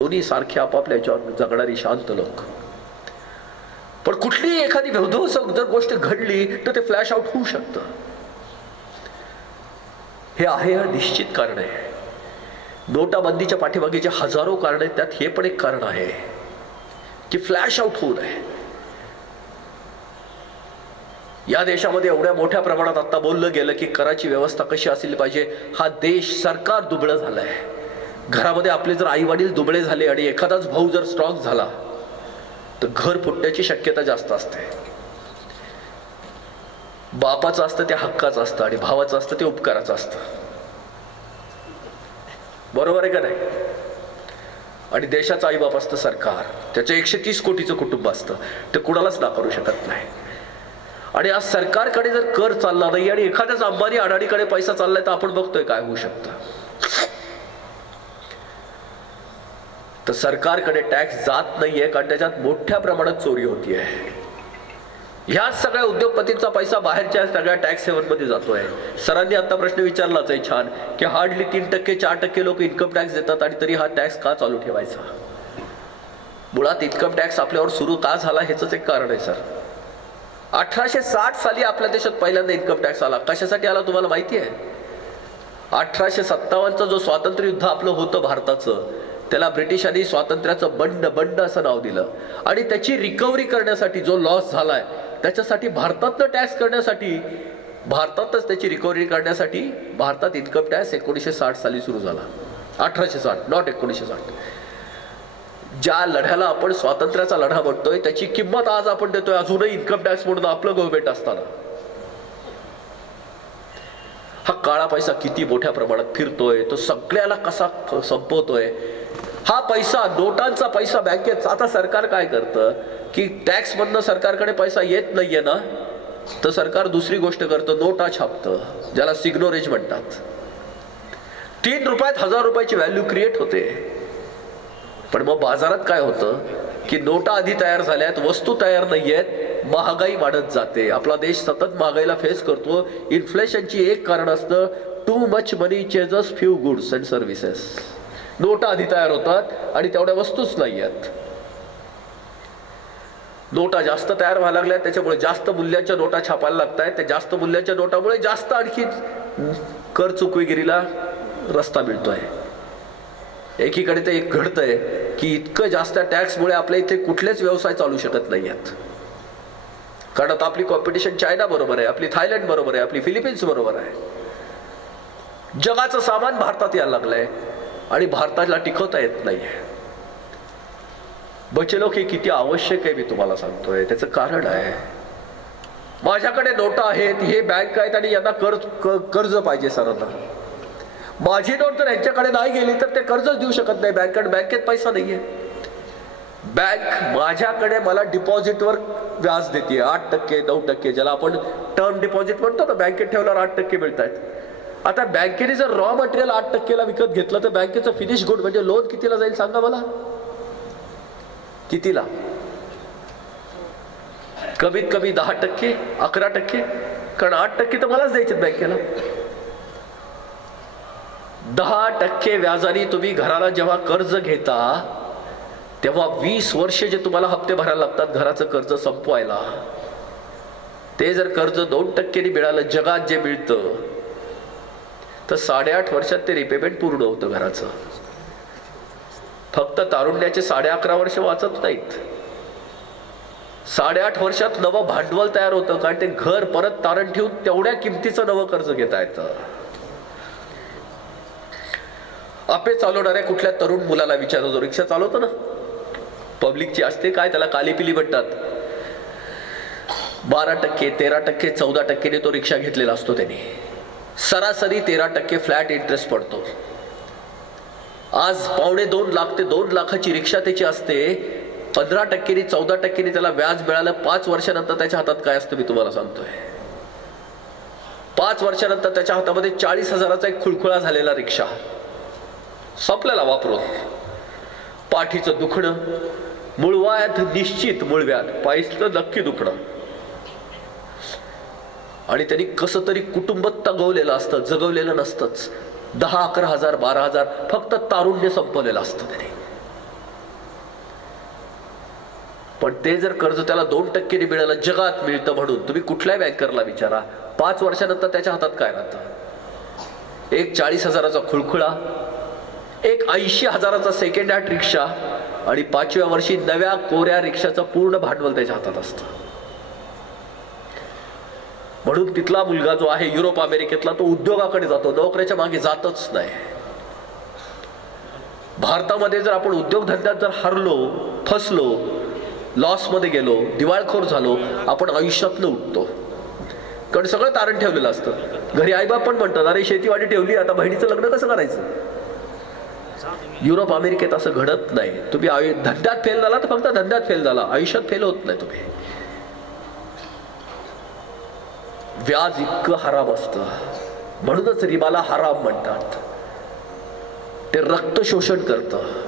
दोन्ही सारखे आपापल्या याच्यावर जगणारी शांत लोक. पण कुठलीही एखादी विध्वंसक जर गोष्ट घडली तर ते फ्लॅश आउट होऊ शकतं. हे निश्चित कारण आहे. नोटाबंदीच्या पाठीमागे जे हजारो कारण आहेत त्यात हे पण एक कारण आहे की फ्लॅश आउट होऊ नये. या देशामध्ये एवढ्या मोठ्या प्रमाणात आता बोललं गेलं की कराची व्यवस्था कशी असली पाहिजे. हा देश सरकार दुबळं झालंय. घरामध्ये आपले जर आई वडील दुबळे झाले आणि एखादाच भाऊ जर स्ट्रॉंग झाला तर घर फुटण्याची शक्यता जास्त असते. बापाचं असतं ते हक्काचं असतं आणि भावाचं असतं ते उपकाराचं असतं. बरोबर आहे का नाही. आणि देशाचं आईबाप असतं सरकार. त्याचं 130 कोटीचं कुटुंब असतं. ते कुणालाच नाकारू शकत नाही. आणि आज सरकारकडे जर कर चालला नाही आणि एखाद्याच अंबानी अडाणीकडे पैसा चाललाय तर आपण बघतोय काय होऊ शकतं. तर सरकारकडे टॅक्स जात नाहीये कारण त्याच्यात मोठ्या प्रमाणात चोरी होतीये. ह्या सगळ्या उद्योगपतींचा पैसा बाहेरच्या सगळ्या टॅक्स हेवनमध्ये जातोय. सरांनी आता प्रश्न विचारलाच आहे छान की हार्डली 3% 4% लोक इन्कम टॅक्स देतात आणि तरी हा टॅक्स का चालू ठेवायचा. मुळात इन्कम टॅक्स आपल्यावर सुरू का झाला ह्याच एक कारण आहे सर. 1860 साली आपल्या देशात पहिल्यांदा इन्कम टॅक्स आला. कशासाठी आला तुम्हाला माहिती आहे. 1857चं जो स्वातंत्र्य युद्ध आपलं होतं भारताचं त्याला ब्रिटिशांनी स्वातंत्र्याचं बंड असं नाव दिलं. आणि त्याची रिकव्हरी करण्यासाठी जो लॉस झालाय त्याच्यासाठी भारतातनं टॅक्स करण्यासाठी भारतातच त्याची रिकव्हरी करण्यासाठी भारतात इन्कम टॅक्स 1960 साली सुरू झाला. 1860 नॉट 1960. ज्या लढ्याला आपण स्वातंत्र्याचा लढा म्हणतोय त्याची किंमत आज आपण देतोय अजूनही इन्कम टॅक्स म्हणून आपलं गव्हर्नमेंट असताना. हा काळा पैसा किती मोठ्या प्रमाणात फिरतोय तो सगळ्याला कसा संपवतोय. हा पैसा नोटांचा पैसा बँकेत. आता सरकार काय करतं की टॅक्स मधनं सरकारकडे पैसा येत नाहीये ना तर सरकार दुसरी गोष्ट करतं नोटा छापतं ज्याला सिग्नोरेज म्हणतात. 3 रुपयात 1000 रुपयाची व्हॅल्यू क्रिएट होते. पण मग बाजारात काय होतं की नोटा आधी तयार झाल्यात वस्तू तयार नाहीयेत महागाई वाढत जाते. आपला देश सतत महागाईला फेस करतो. इन्फ्लेशनची एक कारण असतं too much money ceases few goods and services. नोटा आधी तयार होतात आणि तेवढ्या वस्तूच नाही आहेत. नोटा जास्त तयार व्हायला लागल्या त्याच्यामुळे जास्त मूल्याच्या नोटा छापायला लागत आहेत. त्या जास्त मूल्याच्या नोटामुळे जास्त आणखी कर चुकवेगिरीला रस्ता मिळतोय. एकीकडे ते एक घडतंय की इतकं जास्त टॅक्समुळे आपल्या इथे कुठलेच व्यवसाय चालू शकत नाही आहेत. कारण आता आपली कॉम्पिटिशन चायना बरोबर आहे, आपली थायलंड बरोबर आहे, आपली फिलिपिन्स बरोबर आहे. जगाचं सामान भारतात यायला लागलंय आणि भारताला टिकवता येत नाहीये. बचेलोक हे किती आवश्यक आहे मी तुम्हाला सांगतोय. त्याचं कारण आहे माझ्याकडे नोटा आहेत हे बँक आहेत आणि यांना कर्ज पाहिजे सरांना. माझी नोट तर यांच्याकडे नाही गेली तर ते कर्जच देऊ शकत नाही. बँकेत पैसा नाहीये. बँक माझ्याकडे मला डिपॉझिटवर व्याज देते 8% 9%, ज्याला आपण टर्म डिपॉझिट म्हणतो ना. बँकेत ठेवल्यावर 8% मिळत आहेत. आता बँकेने जर रॉ मटेरियल 8%ला विकत घेतलं तर बँकेचं फिनिश गुड म्हणजे लोन कितीला जाईल सांगा मला. कितीला. कमीत कमी 10% 11%. कारण 8% तर मलाच द्यायचे बँकेला. 10% व्याजाने तुम्ही घराला जेव्हा कर्ज घेता तेव्हा 20 वर्षे जे तुम्हाला हप्ते भरायला लागतात घराचं कर्ज संपवायला. ते जर कर्ज 2%नी मिळालं जगात जे मिळतं तर 8.5 वर्षात ते रिपेमेंट पूर्ण होतं घराचं. फक्त तारुण्याचे 11.5 वर्ष वाचत नाहीत. 8.5 वर्षात नवं भांडवल तयार होतं कारण ते घर परत तारण ठेवून तेवढ्या किमतीचं नवं कर्ज घेता येतं. आपे चालवणाऱ्या कुठल्या तरुण मुलाला विचारा जो रिक्षा चालवतो ना पब्लिकची असते काय त्याला कालीपिली म्हणतात. 12% 13% 14%ने तो रिक्षा घेतलेला असतो. त्याने सरासरी 13% फ्लॅट इंटरेस्ट पडतो. आज 2.25 लाख ते 2 लाखाची रिक्षा त्याची असते. 15%नी 14%नी त्याला व्याज मिळालं. 5 वर्षानंतर त्याच्या हातात काय असतं मी तुम्हाला सांगतोय. 5 वर्षानंतर त्याच्या हातामध्ये 40,000चा एक खुळखुळा झालेला रिक्षा संपलेला वापरून. पाठीचं दुखणं मूळव्याध निश्चित. मूळव्याध पायचं नक्की दुखणं. आणि त्यांनी कसं तरी कुटुंब तगवलेलं असतं जगवलेलं नसतंच. 10-11 हजार 12 हजार फक्त तारुण्य संपवलेलं असतं त्याने. पण ते जर कर्ज त्याला 2% मिळालं, जगात मिळतं म्हणून, तुम्ही कुठल्याही बँकरला विचारा, 5 वर्षानंतर त्याच्या हातात काय राहतं? एक 40,000चा खुळखुळा, एक 80,000चा सेकंड हँड रिक्षा, आणि 5व्या वर्षी नव्या कोऱ्या रिक्षाचं पूर्ण भांडवल त्याच्या हातात असतं. म्हणून तिथला मुलगा जो आहे युरोप अमेरिकेतला, तो उद्योगाकडे जातो, नोकऱ्याच्या मागे जातच नाही. भारतामध्ये जर आपण उद्योगधंद्यात जर हरलो, फसलो, लॉसमध्ये गेलो, दिवाळखोर झालो, आपण आयुष्यातनं उठतो. कारण सगळं तारण ठेवलेलं असतं. घरी आईबाप पण म्हणतात, अरे शेतीवाडी ठेवली, आता बहिणीचं लग्न कसं करायचं? युरोप अमेरिकेत असं घडत नाही. तुम्ही धंद्यात फेल झाला तर फक्त धंद्यात फेल झाला, आयुष्यात फेल होत नाही तुम्ही. व्याज इतकं हराम असतं, म्हणूनच रिबाला हराम म्हणतात. ते रक्त शोषण करतं.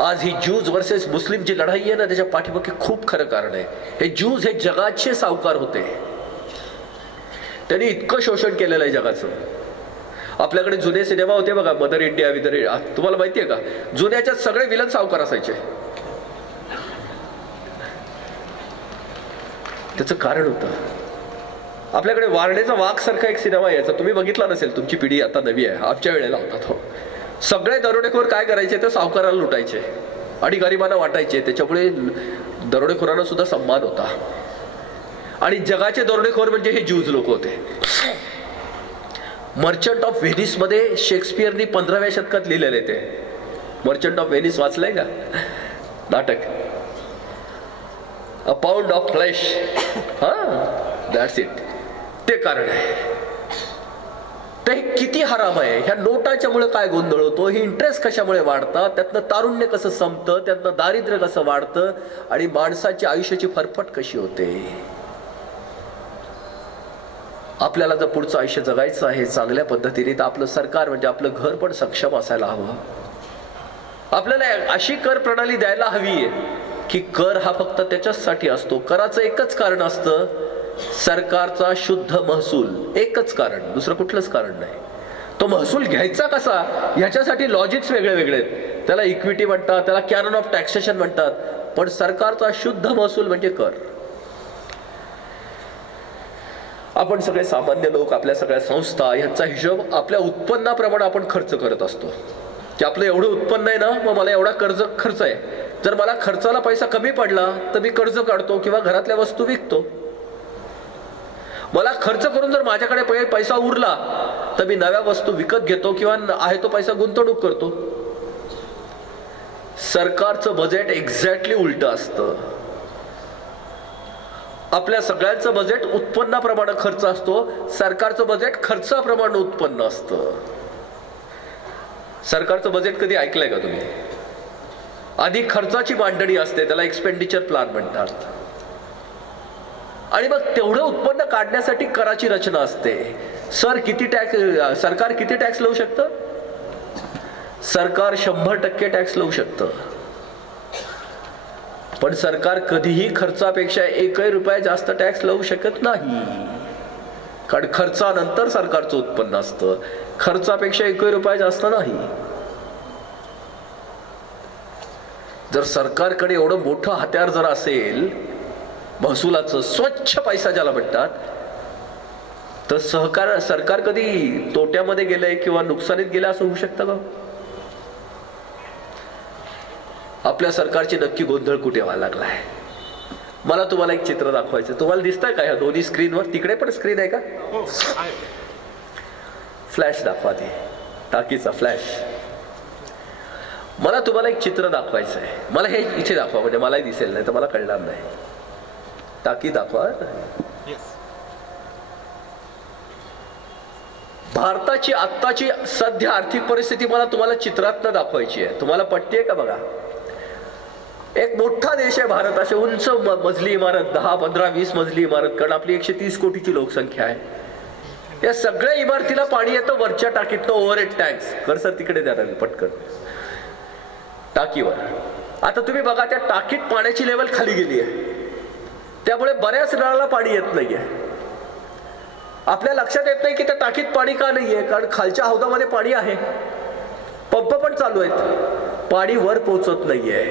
आज ही ज्यूज वर्सेस मुस्लिम जी लढाई आहे ना, त्याच्या पाठीमागे खूप खरं कारण आहे. हे ज्यूज हे जगाचे सावकार होते. त्यांनी इतकं शोषण केलेलं आहे जगाचं. आपल्याकडे जुने सिनेमा होते बघा, मदर इंडिया, विदर इंडिया, तुम्हाला माहितीये का? जुन्याच्यात सगळे विलन सावकार असायचे. त्याचं कारण होतं, आपल्याकडे वारण्याचा वाघ सारखा एक सिनेमा यायचा, तुम्ही बघितला नसेल, तुमची पिढी आता नवी आहे, आमच्या वेळेला होता तो. सगळे दरोडेखोर काय करायचे, ते सावकाराला लुटायचे आणि गरिबांना वाटायचे. त्याच्यामुळे दरोडेखोरांना सुद्धा सन्मान होता. आणि जगाचे दरोडेखोर म्हणजे हे ज्यूज लोक होते. मर्चंट ऑफ व्हेनिस मध्ये शेक्सपियरनी 15व्या शतकात लिहिलेले ते. मर्चंट ऑफ व्हेनिस वाचलंय का नाटक? A pound of flesh, that's it. ते कारण आहे. तर हे किती हराम आहे. ह्या नोटाच्यामुळे काय गोंधळ होतो, ही इंटरेस्ट कशामुळे वाढतात, त्यातनं तारुण्य कसं संपतं, त्यातनं दारिद्र्य कसं वाढतं, आणि माणसाची आयुष्याची फरफट कशी होते. आपल्याला जर पुढचं आयुष्य जगायचं आहे चांगल्या पद्धतीने, तर आपलं सरकार म्हणजे आपलं घर पण सक्षम असायला हवं. आपल्याला अशी कर प्रणाली द्यायला हवी आहे की कर हा फक्त त्याच्यासाठी असतो. कराचं एकच कारण असतं, सरकारचा शुद्ध महसूल. एकच कारण, दुसरं कुठलंच कारण नाही. तो महसूल घ्यायचा कसा, ह्याच्यासाठी लॉजिक्स वेगळे वेगळे आहेत. त्याला इक्विटी म्हणतात, त्याला कॅनन ऑफ टॅक्सेशन म्हणतात, पण सरकारचा शुद्ध महसूल म्हणजे कर. आपण सगळे सामान्य लोक, आपल्या सगळ्या संस्था, यांचा हिशोब आपल्या उत्पन्नाप्रमाणे आपण खर्च करत असतो. की आपलं एवढं उत्पन्न आहे ना, मग मला एवढा खर्च आहे. जर मला खर्चाला पैसा कमी पडला तर मी कर्ज काढतो किंवा घरातल्या वस्तू विकतो. मला खर्च करून जर माझ्याकडे पैसा उरला तर मी नव्या वस्तू विकत घेतो किंवा आहे तो पैसा गुंतवणूक करतो. सरकारचं बजेट एक्झॅक्टली उलट असतं. आपल्या सगळ्यांचं बजेट उत्पन्नाप्रमाणे खर्च असतो, सरकारचं बजेट खर्चाप्रमाणे उत्पन्न असतं. सरकारचं बजेट कधी ऐकलंय का तुम्ही? आधी खर्चाची मांडणी असते, त्याला एक्सपेंडिचर प्लॅन म्हणतात. आणि मग तेवढं उत्पन्न काढण्यासाठी कराची रचना असते. सरकार किती टॅक्स लावू शकतं? सरकार 100% टॅक्स लावू शकतं. पण सरकार कधीही खर्चापेक्षा 1 रुपया जास्त टॅक्स लावू शकत नाही. कारण खर्चानंतर सरकारचं उत्पन्न असतं, खर्चापेक्षा 1 रुपया जास्त नाही. जर सरकारकडे एवढं मोठं हत्यार जर असेल महसुलाचं, स्वच्छ पैसा ज्याला म्हणतात, तर सरकार कधी तोट्यामध्ये गेलंय किंवा नुकसानीत गेलं असं होऊ शकतं का? आपल्या सरकारची नक्की गोंधळ कुठे व्हायला लागलाय? मला तुम्हाला एक चित्र दाखवायचं. तुम्हाला दिसतंय का ह्या दोन्ही स्क्रीनवर? तिकडे पण स्क्रीन आहे का? फ्लॅश दाखवा, ती टाकीचा फ्लॅश. मला तुम्हाला एक चित्र दाखवायचं आहे. मला हे इथे दाखवा, म्हणजे मलाही दिसेल, नाही तर मला कळणार नाही. टाकी दाखवा. भारताची आत्ताची सध्या आर्थिक परिस्थिती मला तुम्हाला चित्रातनं दाखवायची आहे. तुम्हाला पटतेय का बघा? एक मोठा देश आहे भारत. असे उंच मजली इमारत, 10, 15, 20 मजली इमारत, कारण आपली 130 कोटीची लोकसंख्या आहे. या सगळ्या इमारतीला पाणी येतं वरच्या टाकीतनं, ओव्हरहेड टँक्स. कर्सर तिकडे द्या पटकन टाकीवर. आता तुम्ही बघा, त्या टाकीत पाण्याची लेवल खाली गेली आहे, त्यामुळे बऱ्याच नळाला पाणी येत नाहीये. आपल्या लक्षात येत नाही की त्या टाकीत पाणी का नाहीये, कारण खालच्या हौदामध्ये पाणी आहे, पंप पण चालू आहेत, पाणी वर पोहोचत नाहीये.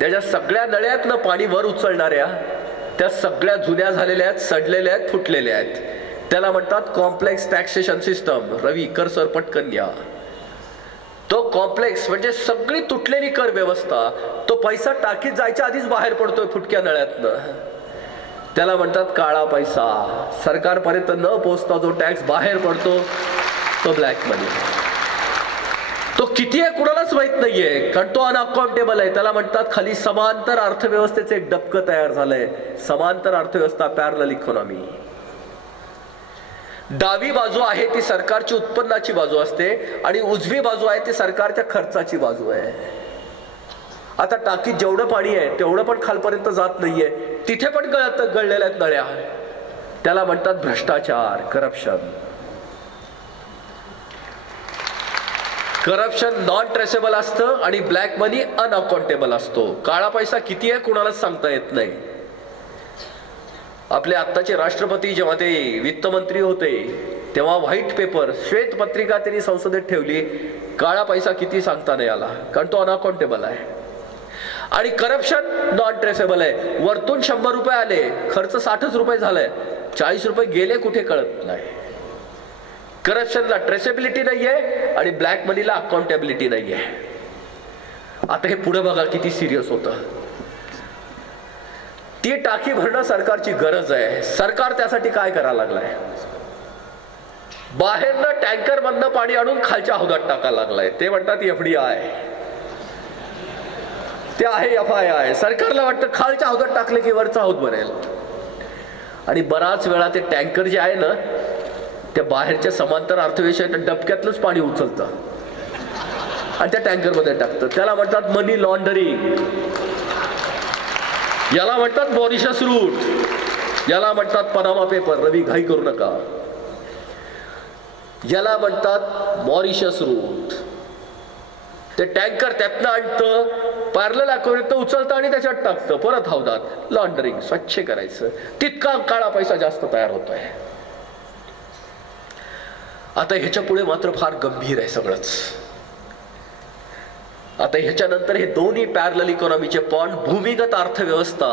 त्याच्या सगळ्या नळ्यातनं पाणी वर उचलणाऱ्या त्या सगळ्या जुन्या झालेल्या आहेत, सडलेल्या आहेत, फुटलेल्या आहेत. त्याला म्हणतात कॉम्प्लेक्स टॅक्सेशन सिस्टम. रवी कर सर पटकन या. तो कॉम्प्लेक्स म्हणजे सगळी तुटलेली कर व्यवस्था. तो पैसा टाकीत जायच्या आधीच बाहेर पडतोय फुटक्या नळ्यातनं. त्याला म्हणतात काळा पैसा. सरकारपर्यंत न पोहोचता जो टॅक्स बाहेर पडतो तो ब्लॅक मनी. तो किती आहे कुणालाच माहित नाहीये, कारण तो अनअकाउंटेबल आहे. त्याला म्हणतात खाली समांतर अर्थव्यवस्थेचे एक डबकं तयार झालंय. समांतर अर्थव्यवस्था, पॅरलल इकॉनॉमी. डावी बाजू आहे ती सरकारची उत्पन्नाची बाजू असते आणि उजवी बाजू आहे ती सरकारच्या खर्चाची बाजू आहे. आता टाकीत जेवढं पाणी आहे तेवढं पण खालपर्यंत जात नाहीये, तिथे पण गळलेल्या आहेत नळ्या. त्याला म्हणतात भ्रष्टाचार, करप्शन. करप्शन नॉन ट्रेसेबल असतं आणि ब्लॅक मनी अनअकाउंटेबल असतो. काळा पैसा किती आहे कुणालाच सांगता येत नाही. आपले आत्ताचे राष्ट्रपती जेव्हा ते वित्तमंत्री होते तेव्हा व्हाईट पेपर, श्वेत पत्रिका त्यांनी संसदेत ठेवली. काळा पैसा किती सांगता नाही आला, कारण तो अनअकाउंटेबल आहे. आणि करप्शन नॉन ट्रेसेबल आहे. वरतून 100 रुपये आले, खर्च 60 रुपये झालाय, 40 रुपये गेले कुठे कळत नाही. करप्शनला ट्रेसेबिलिटी नाहीये आणि ब्लॅक मनीला अकाउंटेबिलिटी नाहीये. आता हे पुढे बघा किती सिरियस होतं. ती टाकी भरणं सरकारची गरज आहे. सरकार त्यासाठी काय करायला लागलाय, बाहेरनं टँकर मधनं पाणी आणून खालच्या हौदात टाकायला लागलाय. ते म्हणतात FDI, ते आहे FII. सरकारला वाटतं खालच्या हौदात टाकले की वरचा हौद बनेल. आणि बराच वेळा ते टँकर जे आहे ना त्या बाहेरच्या समांतर अर्थव्यवस्थेच्या डबक्यातलंच पाणी उचलतं आणि त्या टँकर मध्ये टाकतं. त्याला म्हणतात मनी लॉन्डरिंग. याला म्हणतात मॉरिशस रूट. याला म्हणतात पनामा पेपर. रवी घाई करू नका. याला म्हणतात मॉरिशस रूट. ते टँकर त्यातनं आणतं, पॅरलल अकाउंट उचलतं आणि त्याच्यात टाकतं परत हौदात. लॉन्डरिंग, स्वच्छ करायचं. तितका काळा पैसा जास्त तयार होतोय. आता ह्याच्या पुढे मात्र फार गंभीर आहे सगळंच. आता ह्याच्यानंतर हे दोन्ही पॅरलल इकॉनॉमीचे पॉइंट भूमिगत अर्थव्यवस्था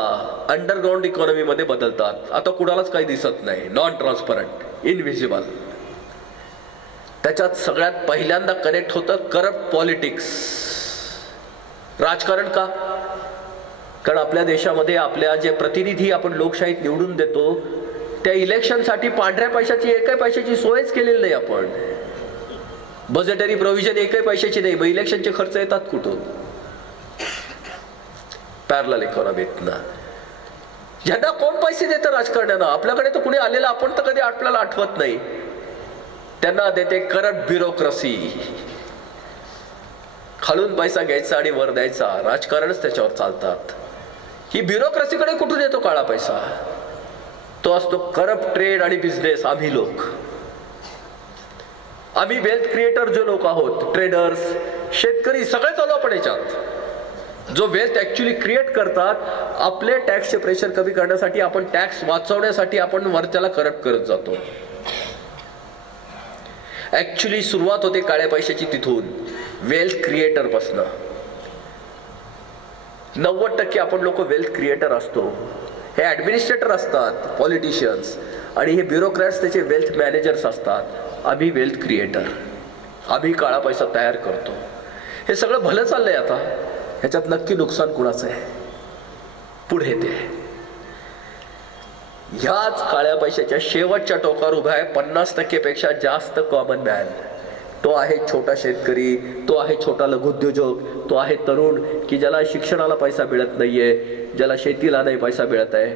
अंडरग्राउंड इकॉनॉमी मध्ये बदलतात. आता कुणालाच काही दिसत नाही, नॉन ट्रान्सपरंट, इनव्हिजिबल. त्याच्यात सगळ्यात पहिल्यांदा कनेक्ट होतं करप्ट पॉलिटिक्स, राजकारण. का? कारण आपल्या देशामध्ये आपल्या जे प्रतिनिधी आपण लोकशाहीत निवडून देतो त्या इलेक्शनसाठी पांढऱ्या पैशाची एकही पैशाची सोयच केलेली नाही आपण. बजेटरी प्रोव्हिजन एकही पैशाची नाही. मग इलेक्शनचे खर्च येतात कुठून? पॅरलल इकॉनॉमीतनं. ज्यांना कोण पैसे देतं राजकारण्यांना? आपल्याकडे तर कुणी आलेलं आपण तर कधी आपल्याला आठवत नाही. त्यांना देते करप्ट ब्युरोक्रेसी. खालून पैसा घ्यायचा आणि वर द्यायचा, राजकारणच त्याच्यावर चालतात. ही ब्युरोक्रेसीकडे कुठून येतो काळा पैसा? तो असतो करप्ट ट्रेड आणि बिझनेस. आम्ही लोक, आम्ही वेल्थ क्रिएटर जे लोक आहोत, ट्रेडर्स, शेतकरी, सगळे चालू आपण याच्यात. जो वेल्थ ऍक्च्युली क्रिएट करतात, आपले टॅक्सचे प्रेशर कमी करण्यासाठी, आपण टॅक्स वाचवण्यासाठी आपण वरच्याला करप्ट करत जातो. ऍक्च्युली सुरुवात होते काळ्या पैशाची तिथून, वेल्थ क्रिएटर पासून. 90% आपण लोक वेल्थ क्रिएटर असतो. हे ऍडमिनिस्ट्रेटर असतात, पॉलिटिशियन्स, आणि हे ब्युरोक्रॅट्स त्याचे वेल्थ मॅनेजर्स असतात. आम्ही वेल्थ क्रिएटर, आम्ही काळा पैसा तयार करतो. हे सगळं भलं चाललंय. आता ह्याच्यात नक्की नुकसान कुणाचं आहे? पुढे ते ह्याच काळ्या पैशाच्या शेवटच्या टोकावर उभा आहे 50% पेक्षा जास्त कॉमन मॅन. तो आहे छोटा शेतकरी, तो आहे छोटा लघुउद्योजक, तो आहे तरुण की ज्याला शिक्षणाला पैसा मिळत नाहीये, ज्याला शेतीला नाही पैसा मिळत आहे.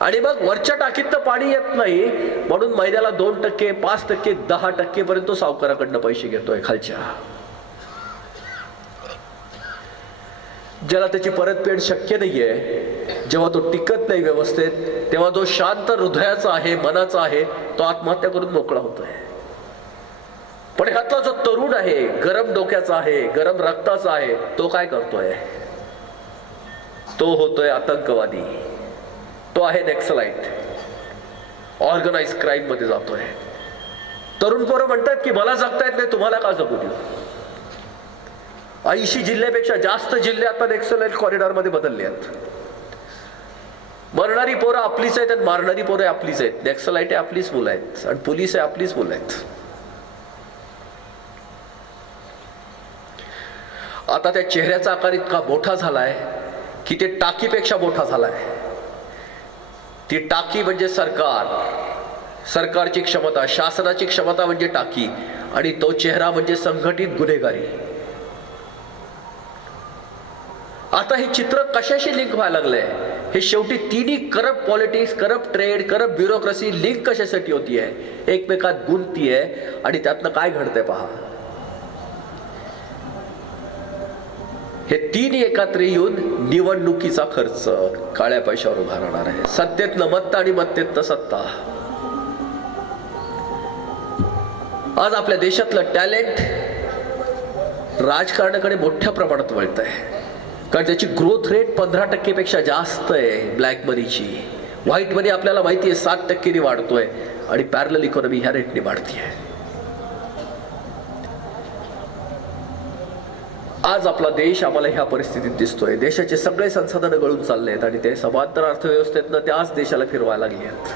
आणि मग वरच्या टाकीत पाणी येत नाही म्हणून महिन्याला 2%, 5%, 10% पर्यंत सावकाराकडनं पैसे घेतोय खालच्या. ज्याला त्याची परतफेड शक्य नाहीये, जेव्हा तो टिकत नाही व्यवस्थेत, तेव्हा जो शांत हृदयाचा आहे, मनाचा आहे, तो आत्महत्या करून मोकळा होतोय. पण ह्यातला जो तरुण आहे, गरम डोक्याचा आहे, गरम रक्ताचा आहे, तो काय करतोय? तो होतोय आतंकवादी. तो आहे नक्सलाइट, ऑर्गनाइज क्राईम मध्ये जातोय. तरुण पोरं म्हणतात की मला जगता येत नाही, तुम्हाला का जगू देऊ? 80 जिल्ह्यापेक्षा जास्त जिल्हे आता नॅक्सलाइट कॉरिडॉरमध्ये बदलले आहेत. मरणारी पोरं आपलीच आहेत आणि मारणारी पोरं आपलीच आहेत. नॅक्सलाइट आपलीच मुलं आहेत आणि पोलीस आपलीच मुलं आहेत. आता त्या चेहऱ्याचा आकार इतका मोठा झालाय की ते टाकीपेक्षा मोठा झालाय. ती टाकी म्हणजे सरकार, सरकारची क्षमता, शासनाची क्षमता म्हणजे टाकी, आणि तो चेहरा म्हणजे संघटित गुन्हेगारी. आता हे चित्र कशाशी लिंक व्हायला लागलंय? हे शेवटी तिन्ही corrupt politics, corrupt trade, corrupt bureaucracy link कशासाठी होती आहे? एकमेकात गुंततीये आणि त्यातनं काय घडतंय पहा. हे तीन एकत्र येऊन निवडणुकीचा खर्च काळ्या पैशावर उभा राहणार आहे. सत्तेतनं मत्ता आणि मत्तेतनं सत्ता. आज आपल्या देशातलं टॅलेंट राजकारणाकडे मोठ्या प्रमाणात वळत आहे, कारण त्याची ग्रोथ रेट 15% पेक्षा जास्त आहे. ब्लॅक मनीची, व्हाईट मनी आपल्याला माहिती आहे 7% वाढतोय आणि पॅरलल इकॉनॉमी ह्या रेटने वाढतीये. आज आपला देश आम्हाला ह्या परिस्थितीत दिसतोय. देशाचे सगळे संसाधनं गळून चालले आहेत आणि ते समांतर अर्थव्यवस्थेतनं त्याच देशाला फिरवायला लागले आहेत.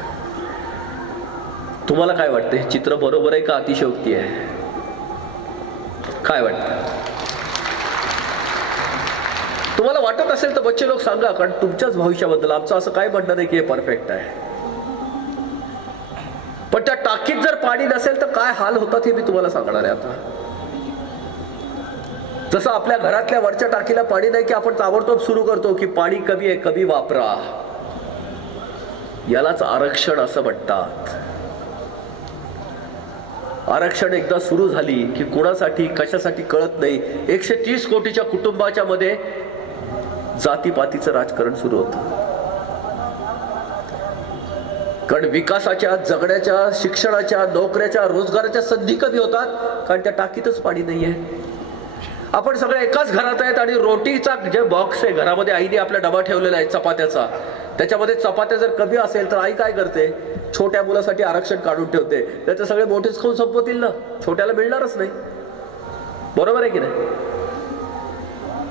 तुम्हाला काय वाटतं, हे चित्र बरोबर आहे का अतिशयोक्ती आहे? काय वाटतं? तुम्हाला वाटत असेल तर बच्चे लोक सांगा, कारण तुमच्याच भविष्याबद्दल आमचं असं काय म्हणणं नाही की हे परफेक्ट आहे. पण त्या टाकीत जर पाणी नसेल तर काय हाल होतात हे मी तुम्हाला सांगणार आहे. आता जसं आपल्या घरातल्या वरच्या टाकीला पाणी नाही की आपण ताबडतोब सुरू करतो की पाणी कमी आहे, कमी वापरा. यालाच आरक्षण असं म्हणतात. आरक्षण एकदा सुरू झाली की कोणासाठी कशासाठी कळत नाही. 130 कोटीच्या कुटुंबाच्या मध्ये जातीपातीचं राजकारण सुरू होतं. कारण विकासाच्या, जगण्याच्या, शिक्षणाच्या, नोकऱ्याच्या, रोजगाराच्या संधी कमी होतात, कारण त्या टाकीतच पाणी नाहीये. आपण सगळे एकाच घरात आहेत आणि रोटीचा जे बॉक्स आहे घरामध्ये, आईने आपला डबा ठेवलेला आहे चपात्याचा, त्याच्यामध्ये चपात्या जर कमी असेल तर आई काय करते? छोट्या मुलासाठी आरक्षण काढून ठेवते. त्याचे सगळे मोठेच खाऊन संपवतील ना, छोट्याला मिळणारच नाही. बरोबर आहे की नाही?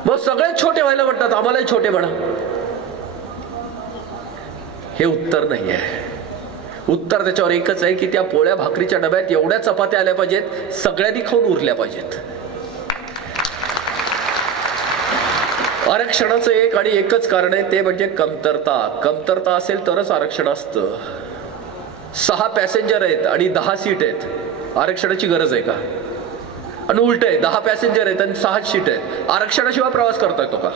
मग सगळे छोटे व्हायला म्हणतात, आम्हालाही छोटे म्हणा. हे उत्तर नाही आहे. उत्तर त्याच्यावर एकच आहे की त्या पोळ्या भाकरीच्या डब्यात एवढ्या चपात्या आल्या पाहिजेत, सगळ्यांनी खाऊन उरल्या पाहिजेत. आरक्षणाचं एक आणि एकच कारण आहे, ते म्हणजे कमतरता. कमतरता असेल तरच आरक्षण असतं. 6 पॅसेंजर आहेत आणि 10 सीट आहेत, आरक्षणाची गरज आहे का? आणि उलट आहे, 10 पॅसेंजर आहेत आणि 6 सीट आहेत, आरक्षणाशिवाय प्रवास करता येतो का?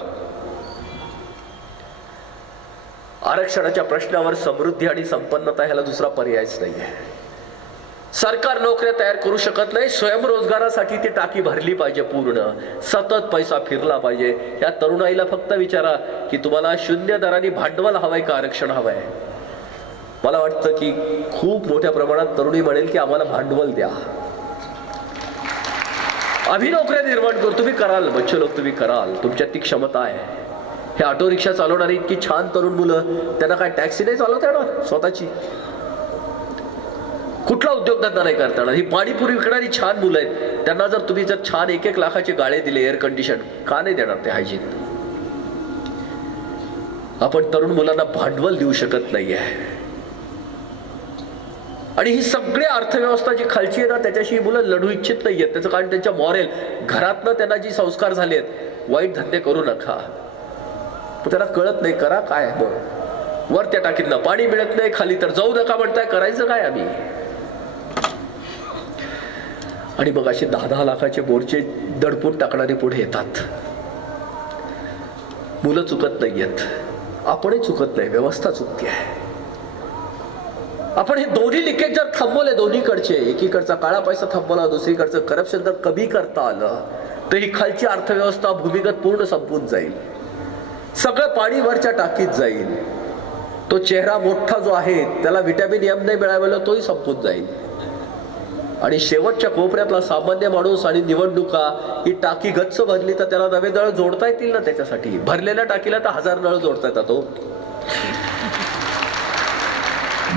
आरक्षणाच्या प्रश्नावर समृद्धी आणि संपन्नता ह्याला दुसरा पर्यायच नाहीये. सरकार नोकऱ्या तयार करू शकत नाही. स्वयंरोजगारासाठी ती टाकी भरली पाहिजे पूर्ण, सतत पैसा फिरला पाहिजे. या तरुणाईला फक्त विचारा की तुम्हाला शून्य दराने भांडवल हवंय का आरक्षण हवंय? मला वाटतं की खूप मोठ्या प्रमाणात तरुणी म्हणेल की आम्हाला भांडवल द्या, आम्ही नोकऱ्या निर्माण करू. तुम्ही कराल बच्चे लोक, तुम्ही कराल, तुमच्यात ती क्षमता आहे. हे ऑटो रिक्षा चालवणारी इतकी छान तरुण मुलं, त्यांना काय टॅक्सी नाही चालवता येणार स्वतःची? कुठला उद्योगधंदा नाही करता येणार? ही पाणीपुरी विकणारी छान मुलं आहेत, त्यांना जर तुम्ही जर छान 1-1 लाखाचे गाळे दिले एअर कंडिशन, का नाही देणार ते हायजीन? आपण तरुण मुलांना भांडवल देऊ शकत नाहीये. आणि ही सगळी अर्थव्यवस्था जी खालची आहे ना, त्याच्याशी मुलं लढू इच्छित नाहीयेत. त्याचं कारण त्यांच्या मॉरेल, घरातनं त्यांना जी संस्कार झालेत, वाईट धंदे करू नका, त्याला कळत नाही. करा काय? मग वर त्या टाकीतनं पाणी मिळत नाही, खाली तर जाऊ नका म्हणताय, करायचं काय आम्ही? आणि मग असे 10-10 लाखाचे बोरचे दडपून टाकणारे पुढे येतात. मुलं चुकत नाहीयेत, आपणही चुकत नाही, व्यवस्था चुकते आहे. आपण हे दोन्ही लिकेज जर थांबवले, दोन्हीकडचे, एकीकडचा काळा पैसा थांबवला, दुसरीकडचं करप्शन जर कमी करता आलं, तर ही खालची अर्थव्यवस्था भूमिगत पूर्ण संपून जाईल. सगळं पाणी वरच्या टाकीत जाईल. तो चेहरा मोठा जो आहे त्याला व्हिटॅमिन एम नाही मिळालेला, तोही संपून जाईल. आणि शेवटच्या कोपऱ्यातला सामान्य माणूस आणि निवडणुका, ही टाकी गच्च भरली तर त्याला नवे नळ जोडता येतील ना? त्याच्यासाठी भरलेल्या टाकीला तर 1000 नळ जोडता येतात.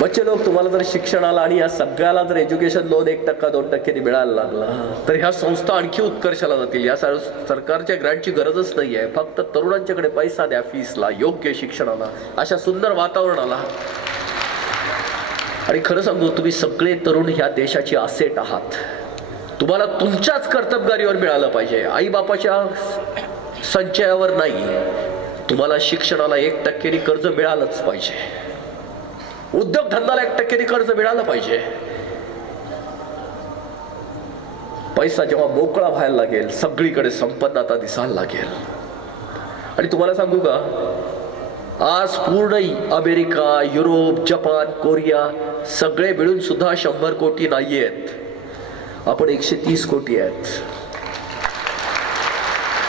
बच्चे लोक, तुम्हाला जर शिक्षणाला आणि या सगळ्याला जर एज्युकेशन लोन 1%, 2% मिळायला लागला तर ह्या संस्था आणखी उत्कर्षाला जातील. या सरकारच्या ग्रँटची गरजच नाही आहे. फक्त तरुणांच्याकडे पैसा द्या, फीसला, योग्य शिक्षणाला, अशा सुंदर वातावरणाला. आणि खरं सांगू, तुम्ही सगळे तरुण ह्या देशाची असेट आहात. तुम्हाला तुमच्याच कर्तबगारीवर मिळालं पाहिजे, आई बापाच्या संचयावर नाही. तुम्हाला शिक्षणाला 1% कर्ज मिळालंच पाहिजे. उद्योगधंद्याला 1% कर्ज मिळालं पाहिजे. पैसा जेव्हा मोकळा व्हायला लागेल, सगळीकडे संपन्नता दिसायला लागेल. आणि तुम्हाला सांगू का, आज पूर्ण अमेरिका, युरोप, जपान, कोरिया सगळे मिळून सुद्धा 100 कोटी नाहीयेत. आपण 130 कोटी आहेत.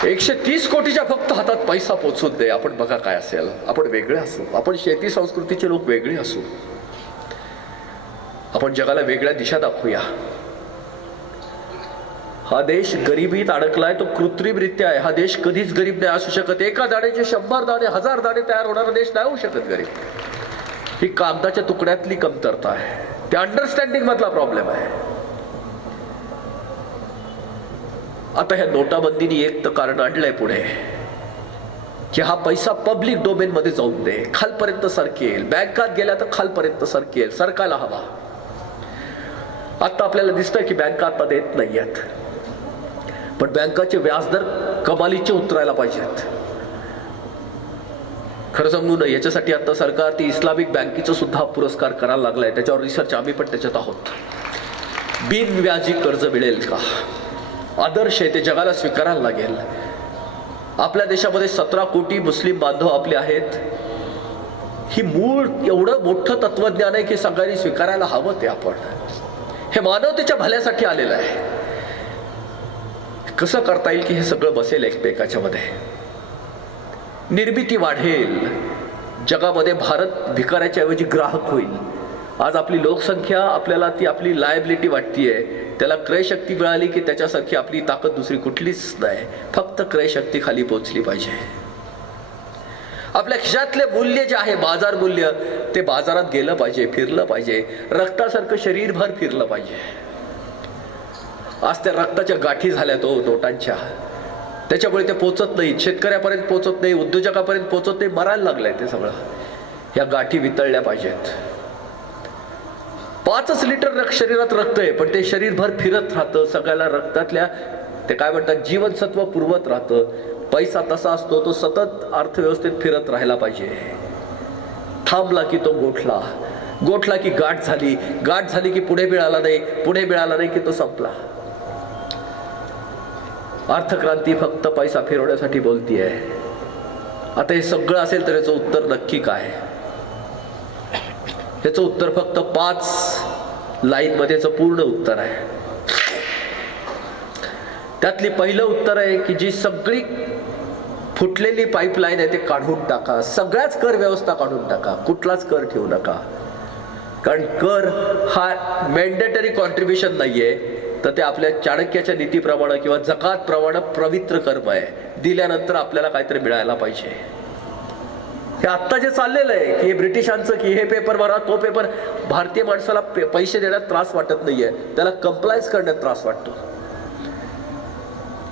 130 कोटीच्या फक्त हातात पैसा पोचून दे. आपण बघा काय असेल. आपण वेगळे असू, आपण शेती संस्कृतीचे लोक वेगळे असू, आपण जगाला वेगळ्या दिशा दाखवूया. हा देश गरिबीत अडकलाय, तो कृत्रिमरित्या आहे. हा देश कधीच गरीब नाही असू शकत. एका दाण्याचे 100 दाणे, 1000 दाणे तयार होणारा देश नाही होऊ शकत गरीब. ही कागदाच्या तुकड्यातली कमतरता आहे. त्या अंडरस्टँडिंग मधला प्रॉब्लेम आहे. आता ह्या नोटाबंदीने एक तर कारण आणलंय पुढे की हा पैसा पब्लिक डोमेन मध्ये जाऊन दे, खालपर्यंत सरकेल. बँकात गेल्या तर खालपर्यंत सरकेल, सरकायला हवा. आता आपल्याला दिसतंय की बँका आता देत नाहीयेत, पण बँकाचे व्याजदर कमालीचे उतरायला पाहिजेत. खरं सांगू ना, याच्यासाठी आता सरकार ती इस्लामिक बँकेचा सुद्धा पुरस्कार करायला लागलाय. त्याच्यावर रिसर्च आम्ही पण त्याच्यात आहोत. बिनव्याजी कर्ज मिळेल का? आदर्श आहे, ते जगाला स्वीकारायला लागेल. आपल्या देशामध्ये 17 कोटी मुस्लिम बांधव आपले आहेत. ही मूळ एवढं मोठं तत्वज्ञान आहे की सगळ्यांनी स्वीकारायला हवं. ते आपण हे मानवतेच्या भल्यासाठी आलेलं आहे. कसं करता येईल की हे सगळं बसेल एकमेकाच्या मध्ये, निर्मिती वाढेल जगामध्ये. भारत भिकाऱ्याच्या ऐवजी ग्राहक होईल. आज आपली लोकसंख्या आपल्याला ती आपली लायबिलिटी वाटतीये. त्याला क्रयशक्ती मिळाली की त्याच्यासारखी आपली ताकद दुसरी कुठलीच नाही. फक्त क्रयशक्ती खाली पोहोचली पाहिजे. आपल्या खिशातले मूल्य जे आहे, बाजार मूल्य, ते बाजारात गेलं पाहिजे, फिरलं पाहिजे. रक्तासारखं शरीरभर फिरलं पाहिजे. आज त्या रक्ताच्या गाठी झाल्या तो नोटांच्या, त्याच्यामुळे ते पोचत नाही, शेतकऱ्यापर्यंत पोचत नाही, उद्योजकापर्यंत पोचत नाही, मरायला लागलंय ते सगळं. या गाठी वितळल्या पाहिजेत. 5 लिटर शरीरात रक्त आहे, पण ते शरीरभर फिरत राहतं. सगळ्याला रक्तातल्या ते काय म्हणतात जीवनसत्व पुरवत राहतं. पैसा तसा असतो, तो सतत अर्थव्यवस्थेत फिरत राहायला पाहिजे. थांबला की तो गोठला, गोठला की गाठ झाली, गाठ झाली की पुढे मिळाला नाही, पुढे मिळाला नाही की तो संपला. अर्थक्रांती फक्त पैसा फिरवण्यासाठी बोलतीये. आता हे सगळं असेल तर याचं उत्तर नक्की काय? त्याचं उत्तर फक्त 5 लाईन मध्येच पूर्ण उत्तर आहे. त्यातली पहिलं उत्तर आहे की जी सगळी फुटलेली पाईपलाईन आहे ते काढून टाका. सगळ्याच कर व्यवस्था काढून टाका, कुठलाच कर ठेवू नका. कारण कर हा मॅन्डेटरी कॉन्ट्रीब्युशन नाहीये, तर ते आपल्या चाणक्याच्या नीतीप्रमाणे किंवा जकात प्रमाणे पवित्र कर्म आहे. दिल्यानंतर आपल्याला काहीतरी मिळायला पाहिजे. हे आत्ता जे चाललेलं आहे की हे ब्रिटिशांचं की हे पेपर भरा तो पेपर, भारतीय माणसाला पैसे देण्यात त्रास वाटत नाहीये, त्याला कंप्लायन्स करण्यात त्रास वाटतो.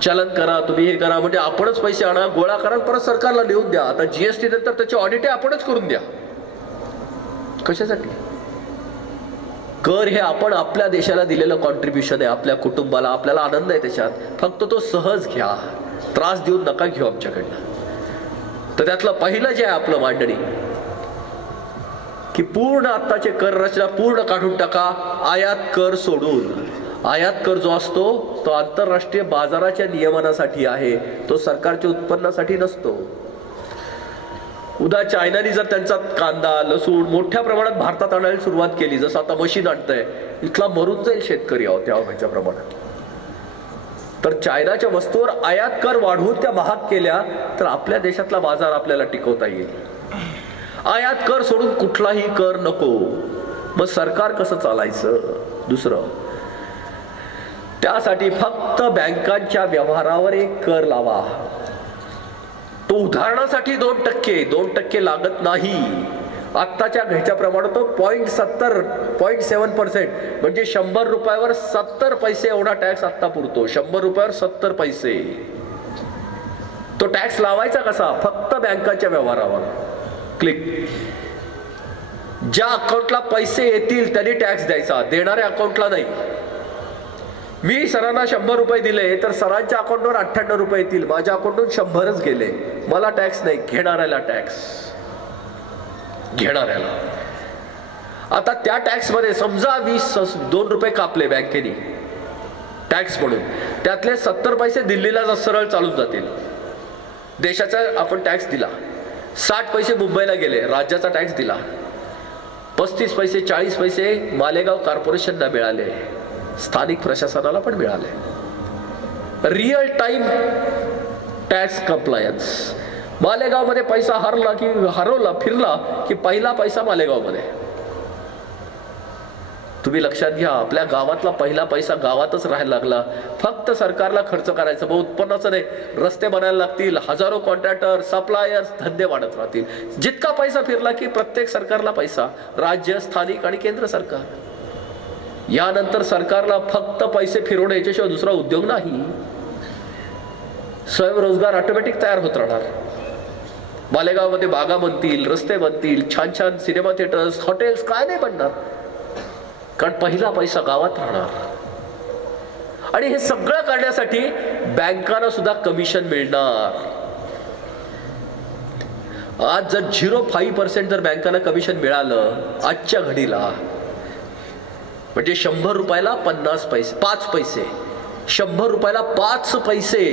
चलन करा, तुम्ही हे करा, म्हणजे आपणच पैसे आणा, गोळा करा, परत सरकारला लिहून द्या. आता जीएसटी नंतर त्याची ऑडिट आपणच करून द्या. कशासाठी? कर हे आपण आपल्या देशाला दिलेलं कॉन्ट्रीब्युशन आहे, आपल्या कुटुंबाला. आपल्याला आनंद आहे त्याच्यात, फक्त तो सहज घ्या, त्रास देऊन नका घेऊ आमच्याकडनं. तर त्यातलं पहिलं जे आहे आपलं मांडणी की पूर्ण आत्ताचे कर रचना पूर्ण काढून टाका. आयात कर सोडून. आयात कर जो असतो तो आंतरराष्ट्रीय बाजाराच्या नियमनासाठी आहे, तो सरकारच्या उत्पन्नासाठी नसतो. उद्या चायनाने जर त्यांचा कांदा, लसूण मोठ्या प्रमाणात भारतात आणायला सुरुवात केली, जसं आता मशीन आणतंय, इथला मरून जाईल शेतकरी त्या व्हायच्या प्रमाणात. तर चायनाच्या वस्तूवर आयात कर वाढवून त्या महाग केल्या तर आपल्या देशातला बाजार आपल्याला टिकवता येईल. आयात कर सोडून कुठलाही कर नको. मग सरकार कसं चालायचं? दुसरं, त्यासाठी फक्त बँकांच्या व्यवहारावर एक कर लावा. तो उदाहरणासाठी 2% लागत नाही. आत्ताच्या घ्यायच्याप्रमाणे तो 0.7% म्हणजे 100 रुपयावर 70 पैसे एवढा टॅक्स आत्ता पुरतो. 100 रुपयावर 70 पैसे. तो टॅक्स लावायचा कसा? फक्त बँकाच्या व्यवहारावर. क्लिक. ज्या अकाउंटला पैसे येतील त्यांनी टॅक्स द्यायचा, देणाऱ्या अकाउंटला नाही. मी सरांना 100 रुपये दिले तर सरांच्या अकाउंटवर 98 रुपये येतील, माझ्या अकाउंटून 100च गेले. मला टॅक्स नाही, घेणाऱ्याला टॅक्स. घेणाऱ्याला. आता त्या टॅक्स मध्ये समजा 2 रुपये कापले बँकेने टॅक्स म्हणून, त्यातले 70 पैसे दिल्लीला सरळ चालून जातील. देशाचा आपण टॅक्स दिला. 60 पैसे मुंबईला गेले, राज्याचा टॅक्स दिला. 35 पैसे 40 पैसे मालेगाव कॉर्पोरेशनला मिळाले, स्थानिक प्रशासनाला पण मिळाले. Real time tax compliance. Malegaon मध्ये पैसा हरवला फिरला की पहिला पैसा मालेगाव मध्ये. तुम्ही लक्षात घ्या, आपल्या गावातला पहिला पैसा गावातच राहायला लागला. फक्त सरकारला खर्च करायचं, मग उत्पन्नाचं नाही. रस्ते बनायला लागतील, हजारो कॉन्ट्रॅक्टर, सप्लायर्स, धंदे वाढत राहतील. जितका पैसा फिरला की प्रत्येक सरकारला पैसा, राज्य, स्थानिक आणि केंद्र सरकार. यानंतर सरकारला फक्त पैसे फिरवणे याच्याशिवाय दुसरा उद्योग नाही. स्वयंरोजगार ऑटोमॅटिक तयार होत राहणार. मालेगावमध्ये बागा बनतील, रस्ते बनतील, छान छान सिनेमा थिएटर्स, हॉटेल्स, काय नाही बनणार, कारण पहिला पैसा गावात राहणार. आणि हे सगळं करण्यासाठी बँकांना सुद्धा कमिशन मिळणार. आज जर 0.5% जर बँकांना कमिशन मिळालं आजच्या घडीला, म्हणजे 100 रुपयाला 50 पैसे, 5 पैसे, 100 रुपयाला 5 पैसे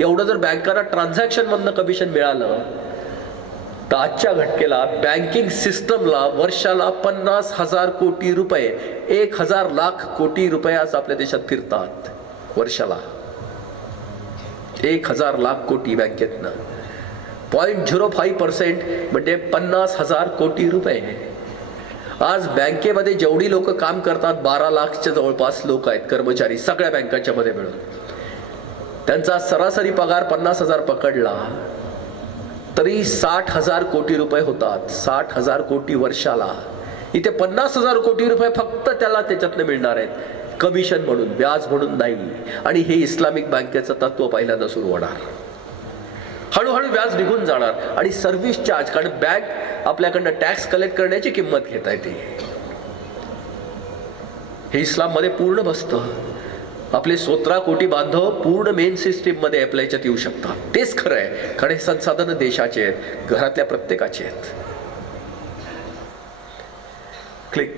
एवढं जर बँकांना ट्रान्झॅक्शन मधनं कमिशन मिळालं तर आजच्या घटकेला बँकिंग सिस्टमला वर्षाला 50,000 कोटी रुपये, 1,000 लाख कोटी रुपये आज आपल्या देशात फिरतात. वर्षाला 1,000 लाख कोटी बँकेतनं. 0.05% म्हणजे 50,000 कोटी रुपये. आज बँकेमध्ये जेवढी लोक काम करतात 12 लाखच्या जवळपास लोक आहेत कर्मचारी सगळ्या बँकांच्या मध्ये मिळून. त्यांचा सरासरी पगार 50,000 पकडला तरी 60,000 कोटी रुपये होतात. 60,000 कोटी वर्षाला. इथे 50,000 कोटी रुपये फक्त त्याला त्याच्यातले मिळणार आहेत कमिशन म्हणून, व्याज म्हणून नाही. आणि हे इस्लामिक बँकेचं तत्व पहिल्यांदा सुरू होणार. हळूहळू व्याज निघून जाणार आणि सर्व्हिस चार्ज, कारण बँक आपल्याकडनं टॅक्स कलेक्ट करण्याची किंमत घेता येते. हे इस्लाम मध्ये पूर्ण बसतं. आपले 17 कोटी बांधव पूर्ण मेन सिस्टीम मध्ये अप्लायच्यात येऊ शकतात. तेच खरं आहे, कारण हे संसाधन देशाचे आहेत, घरातल्या प्रत्येकाचे आहेत. क्लिक.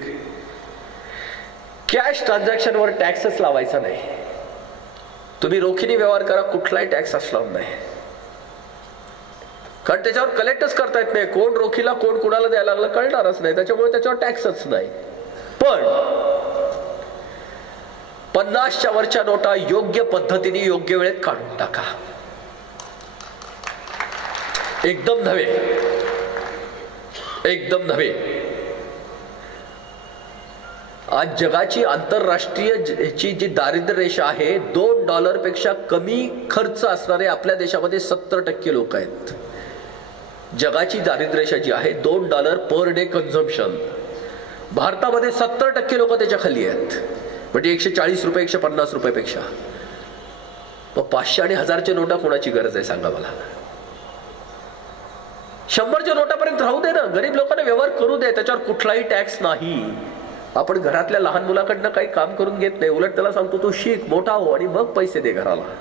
कॅश ट्रान्झॅक्शनवर टॅक्सच लावायचा नाही. तुम्ही रोखीने व्यवहार करा, कुठलाही टॅक्स असणार नाही, कारण त्याच्यावर कलेक्टच करता येत नाही. कोण रोखीला कोण कुणाला द्यायला लागलं कळणारच नाही, त्याच्यामुळे त्याच्यावर टॅक्सच नाही. पण 50च्या वरच्या नोटा योग्य पद्धतीने योग्य वेळेत काढून टाका. एकदम नव्हे, एकदम नव्हे. आज जगाची आंतरराष्ट्रीय जी दारिद्र्य रेषा आहे, $2 पेक्षा कमी खर्च असणारे आपल्या देशामध्ये 70% लोक आहेत. जगाची दारिद्र्य रेषा जी आहे $2 पर डे कन्झम्पशन, भारतामध्ये 70% लोक त्याच्या खाली आहेत. म्हणजे 140 रुपये 150 रुपयापेक्षा. मग 500 आणि 1000च्या नोटा कोणाची गरज आहे सांगा मला. 100च्या नोटापर्यंत राहू दे ना, गरीब लोकांना व्यवहार करू दे, त्याच्यावर कुठलाही टॅक्स नाही. आपण घरातल्या लहान मुलाकडनं काही काम करून घेत नाही, उलट त्याला सांगतो तू शिक, मोठा हो आणि मग पैसे दे घराला.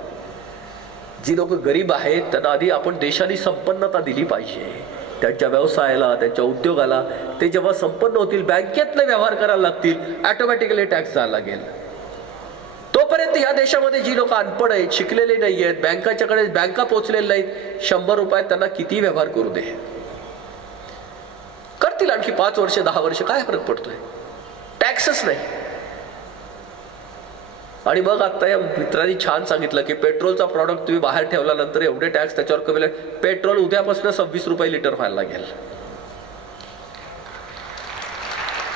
जी लोक गरीब आहेत त्यांना आधी आपण देशाने संपन्नता दिली पाहिजे, त्यांच्या व्यवसायाला, त्यांच्या उद्योगाला. ते जेव्हा संपन्न होतील, बँकेतले व्यवहार करायला लागतील, ऑटोमॅटिकली टॅक्स जायला लागेल. तोपर्यंत या देशामध्ये जी लोक अनपढ आहेत, शिकलेले नाही आहेत, बँकाच्याकडे बँका पोहोचलेले नाहीत, 100 रुपयात त्यांना किती व्यवहार करू दे, करतील. आणखी 5 वर्ष 10 वर्ष काय फरक पडतोय, टॅक्सच नाही. आणि मग आता या मित्रांनी छान सांगितलं की पेट्रोलचा प्रॉडक्ट तुम्ही बाहेर ठेवल्यानंतर एवढे टॅक्स त्याच्यावर कमी. पेट्रोल उद्यापासून 26 रुपये लिटर व्हायला लागेल.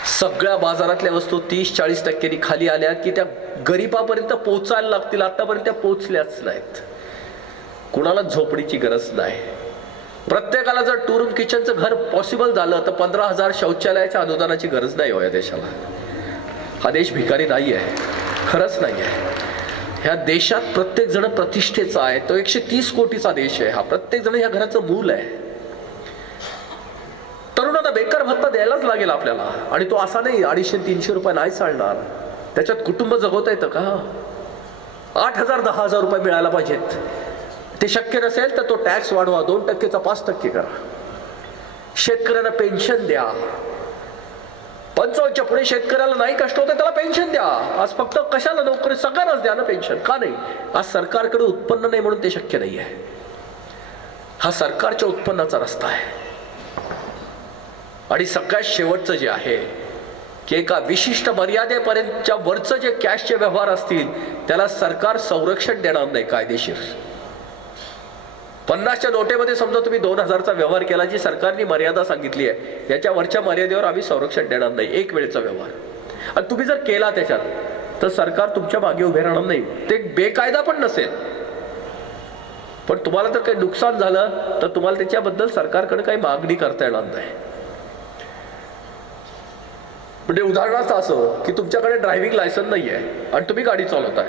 सगळ्या बाजारातल्या वस्तू 30-40% खाली आल्या की त्या गरीबापर्यंत पोहोचायला लागतील. आतापर्यंत त्या पोहोचल्याच नाहीत. कुणाला झोपडीची गरज नाही. प्रत्येकाला जर टू रूम किचनचं घर पॉसिबल झालं तर 15,000 शौचालयाच्या अनुदानाची गरज नाही हो या देशाला. हा देश भिकारी नाही आहे, खरंच नाही आहे. ह्या देशात प्रत्येक जण प्रतिष्ठेचा आहे. तो 130 कोटीचा देश आहे. हा प्रत्येक जण ह्या घराचं मूल आहे. तरुणांना बेकार भत्ता द्यायलाच लागेल आपल्याला. आणि तो असा नाही 250-300 रुपये नाही चालणार. त्याच्यात कुटुंब जगवता येतं का? 8,000 10,000 रुपये मिळायला पाहिजेत. ते शक्य नसेल तर तो टॅक्स वाढवा, 2% 5% करा. शेतकऱ्यांना पेन्शन द्या. 55च्या पुढे शेतकऱ्याला नाही कष्ट होते त्याला पेन्शन द्या. आज फक्त कशाला नोकरी, सगळ्यांनाच द्या ना पेन्शन. का नाही? आज सरकारकडे उत्पन्न नाही म्हणून ते शक्य नाही आहे. हा सरकारच्या उत्पन्नाचा रस्ता आहे. आणि सगळ्यात शेवटचं जे आहे की एका विशिष्ट मर्यादेपर्यंतच्या वरचं जे कॅशचे व्यवहार असतील त्याला सरकार संरक्षण देणार नाही कायदेशीर. 50च्या नोटेमध्ये समजा तुम्ही 2,000चा व्यवहार केला, जी सरकारने मर्यादा सांगितली आहे, याच्या वरच्या मर्यादेवर आम्ही संरक्षण देणार नाही. एक वेळेचा व्यवहार आणि तुम्ही जर केला त्याच्यात तर सरकार तुमच्या मागे उभे राहणार नाही. ते बेकायदा पण नसेल, पण तुम्हाला जर काही नुकसान झालं तर तुम्हाला त्याच्याबद्दल सरकारकडे काही मागणी करता येणार नाही. म्हणजे उदाहरणार्थ असं की तुमच्याकडे ड्रायव्हिंग लायसन नाही आहे आणि तुम्ही गाडी चालवताय.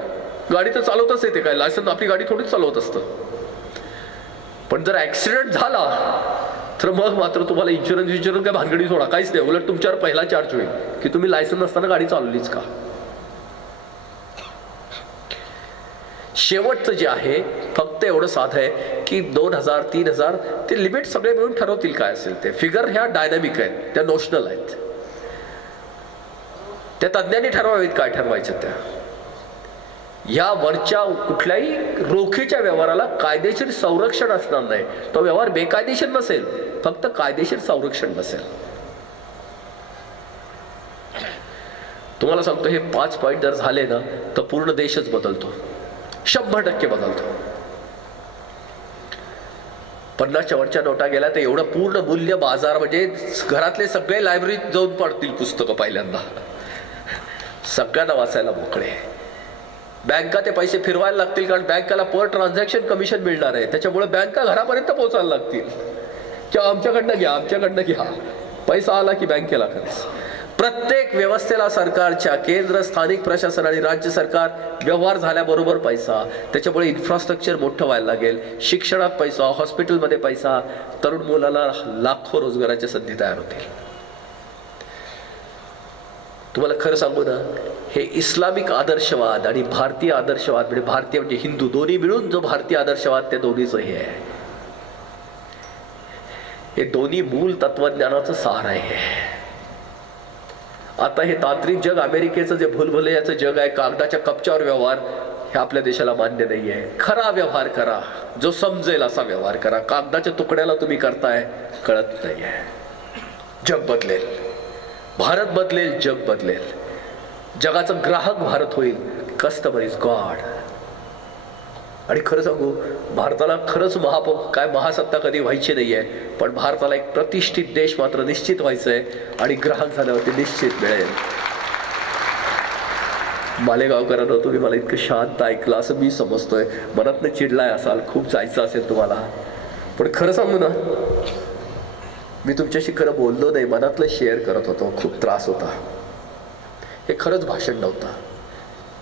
गाडी तर चालवतच येते, काय लायसन आपली गाडी थोडीच चालवत असतं. पण जर ऍक्सिडेंट झाला तर मग मात्र तुम्हाला इन्शुरन्स काय भानगडी सोडा, काहीच नाही. उलट तुमच्यावर पहिला चार्ज होईल की तुम्ही लायसन नसताना गाडी चालवलीच का. शेवटचं जे आहे फक्त एवढं साधं आहे की 2,000 3,000 ते लिमिट सगळे मिळून ठरवतील काय असेल ते. फिगर ह्या डायनामिक आहेत, त्या नोशनल आहेत. त्या तज्ञांनी ठरवावेत काय ठरवायचं त्या. या वरच्या कुठल्याही रोखीच्या व्यवहाराला कायदेशीर संरक्षण असणार नाही. तो व्यवहार बेकायदेशीर नसेल, फक्त कायदेशीर संरक्षण नसेल. तुम्हाला सांगतो हे 5 पॉइंट जर झाले ना तर पूर्ण देशच बदलतो, 100% बदलतो. 50च्या वरच्या नोटा गेल्या तर एवढं पूर्ण मूल्य बाजार, म्हणजे घरातले सगळे लायब्ररीत जाऊन पडतील पुस्तकं पहिल्यांदा. सगळ्यांना वाचायला मोकळे. बँका ते पैसे फिरवायला लागतील, कारण बँकेला पर ट्रान्झॅक्शन कमिशन मिळणार आहे. त्याच्यामुळे बँका घरापर्यंत पोहोचायला लागतील किंवा आमच्याकडनं घ्या. पैसा आला की बँकेला खर्च. प्रत्येक व्यवस्थेला सरकारच्या केंद्र, स्थानिक प्रशासन आणि राज्य सरकार व्यवहार झाल्याबरोबर पैसा. त्याच्यामुळे इन्फ्रास्ट्रक्चर मोठं व्हायला लागेल. शिक्षणात पैसा, हॉस्पिटलमध्ये पैसा, तरुण मुलाला लाखो रोजगाराच्या संधी तयार होतील. तुम्हाला खरं सांगू ना, हे इस्लामिक आदर्शवाद आणि भारतीय आदर्शवाद, म्हणजे भारतीय म्हणजे हिंदू, दोन्ही मिळून जो भारतीय आदर्शवाद, त्या दोन्हीचं हे आहे. हे दोन्ही मूल तत्वज्ञानाचं सार आहे. आता हे तांत्रिक जग, अमेरिकेचं जे भुलभुलैयाचं जग आहे, कागदाच्या कपच्यावर व्यवहार, हे आपल्या देशाला मान्य नाही आहे. खरा व्यवहार करा, जो समजेल असा व्यवहार करा. कागदाच्या तुकड्याला तुम्ही करताय, कळत नाही आहे. जग बदलेल, भारत बदलेल, जग बदलेल. जगाचा ग्राहक भारत होईल. Customer is God. आणि खरं सांगू, भारताला खरंच महासत्ता कधी व्हायची नाहीये, पण भारताला एक प्रतिष्ठित देश मात्र निश्चित व्हायचं आहे. आणि ग्राहक झाल्यावरती निश्चित मिळेल. मालेगावकरांनो, तुम्ही मला इतकं शांत ऐकलं असं मी समजतोय. मनातनं चिडलाय असाल, खूप जायचं असेल तुम्हाला. पण खरं सांगू ना, मी तुमच्याशी खरं बोललो नाही, मनातलं शेअर करत होतो. खूप त्रास होता. हे खरंच भाषण नव्हतं.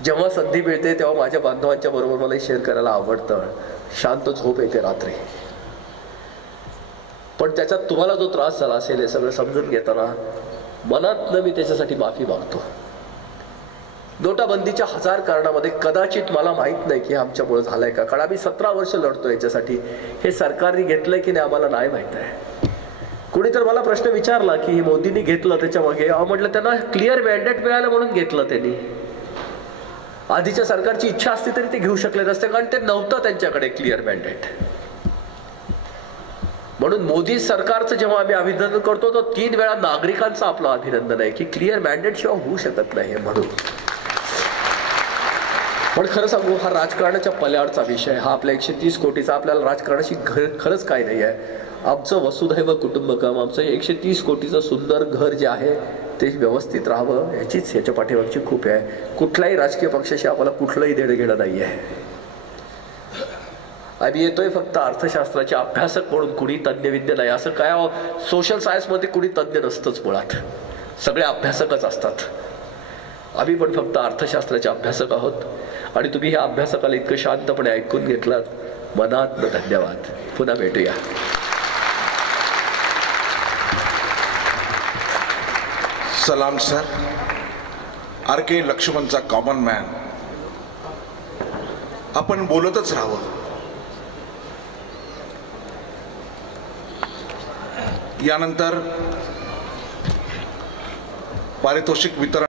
जेव्हा संधी मिळते तेव्हा माझ्या बांधवांच्या बरोबर मला शेअर करायला आवडतं. शांत झोप येते रात्री. पण त्याच्यात तुम्हाला जो त्रास झाला असेल हे सगळं समजून घेताना मनातनं मी त्याच्यासाठी माफी मागतो. नोटाबंदीच्या 1000 कारणामध्ये कदाचित मला माहित नाही की आमच्यामुळे झालंय का, कारण आम्ही 17 वर्ष लढतो याच्यासाठी. हे सरकारने घेतलंय की नाही आम्हाला नाही माहित आहे. कोणी तर मला प्रश्न विचारला की मोदींनी घेतलं त्याच्या मागे. म्हटलं त्यांना क्लिअर मॅन्डेट मिळालं म्हणून घेतलं त्यांनी. आधीच्या सरकारची इच्छा असती तरी ते घेऊ शकले नसते, कारण ते नव्हतं त्यांच्याकडे क्लिअर मॅन्डेट. म्हणून मोदी सरकारचं जेव्हा आम्ही अभिनंदन करतो तो 3 वेळा नागरिकांचं आपलं अभिनंदन आहे की क्लिअर मॅन्डेट शिवाय होऊ शकत नाही म्हणून. पण खरं सांगू, हा राजकारणाच्या पल्याडचा विषय. हा आपल्या 130 कोटीचा. आपल्याला राजकारणाशी खरंच काय नाही आहे. आमचं वसुधैव कुटुंबकम, आमचं 130 कोटीचं सुंदर घर जे आहे ते व्यवस्थित राहावं, याच्या पाठीमागची खूप आहे. कुठल्याही राजकीय पक्षाशी आम्हाला कुठलंही देणं घेणं नाही आहे. आम्ही येतोय फक्त अर्थशास्त्राचे अभ्यासक म्हणून, कुणी तज्ज्ञविद्य नाही. असं काय सोशल सायन्समध्ये कुणी तज्ज्ञ नसतंच मुळात, सगळे अभ्यासकच असतात. आम्ही पण फक्त अर्थशास्त्राचे अभ्यासक आहोत. आणि तुम्ही ह्या अभ्यासकाला इतकं शांतपणे ऐकून घेतलात, मनातनं धन्यवाद. पुन्हा भेटूया. सलाम सर. RK लक्ष्मणचा कॉमन मॅन. आपण बोलतच राहावं. यानंतर पारितोषिक वितरण